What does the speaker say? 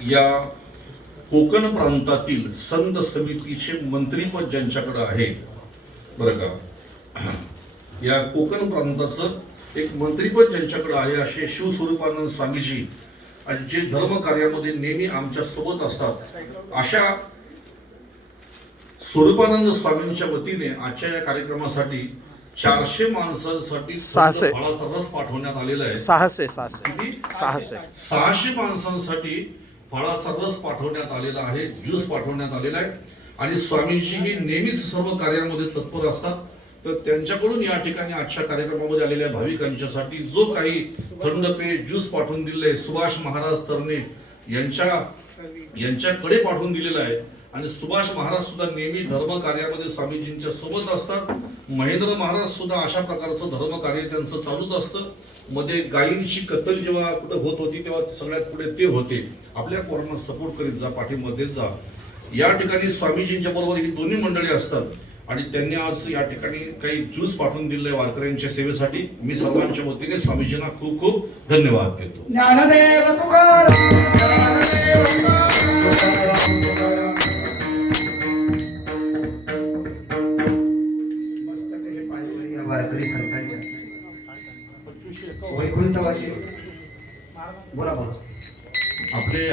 या कोकण प्रांतातील संत समितीचे मंत्रीपद ज्यांच्याकडे आहे, बरं का, या कोकण प्रांताचं एक मंत्रीपद ज्यांच्याकडे आहे असे शिवस्वरूपानंद स्वामीजी आणि जे धर्म कार्यामध्ये नेहमी आमच्या सोबत असतात, अशा स्वरूपानंद स्वामींच्या वतीने आजच्या या कार्यक्रमासाठी 400 माणसांसाठी फळाचा रस पाठवण्यात आलेला आहे। 600 माणसांसाठी फळाचा रस पाठवण्यात आलेला आहे, ज्यूस पाठवण्यात आलेला आहे। आणि स्वामीजी हे नेहमीच सर्व कार्यामध्ये तत्पर असतात, तर त्यांच्याकडून या ठिकाणी आजच्या कार्यक्रमामध्ये आलेल्या भाविकांच्यासाठी जो काही थंड पेय ज्यूस पाठवून दिलेलं आहे सुभाष महाराज तरणे यांच्याकडे पाठवून दिलेलं आहे। आणि सुभाष महाराज सुद्धा नेहमी धर्म कार्यामध्ये स्वामीजींच्या सोबत असतात। महेंद्र महाराज सुद्धा अशा प्रकारचं धर्म कार्य त्यांचं चालूच असतं। मध्ये गायींची कत्तल जेव्हा कुठे होत होती तेव्हा सगळ्यात पुढे ते होते, आपल्या पोरांना सपोर्ट करीत जा, पाठीमध्ये जा। या ठिकाणी स्वामीजींच्या बरोबर ही दोन्ही मंडळी असतात आणि त्यांनी आज या ठिकाणी काही ज्यूस पाठवून दिले वारकऱ्यांच्या सेवेसाठी। मी सर्वांच्या वतीने स्वामीजींना खूप खूप धन्यवाद देतो। ज्ञानदेव तुकाराम, वारकरी संतांच्या वैकुंठवासी बोला बोला आपले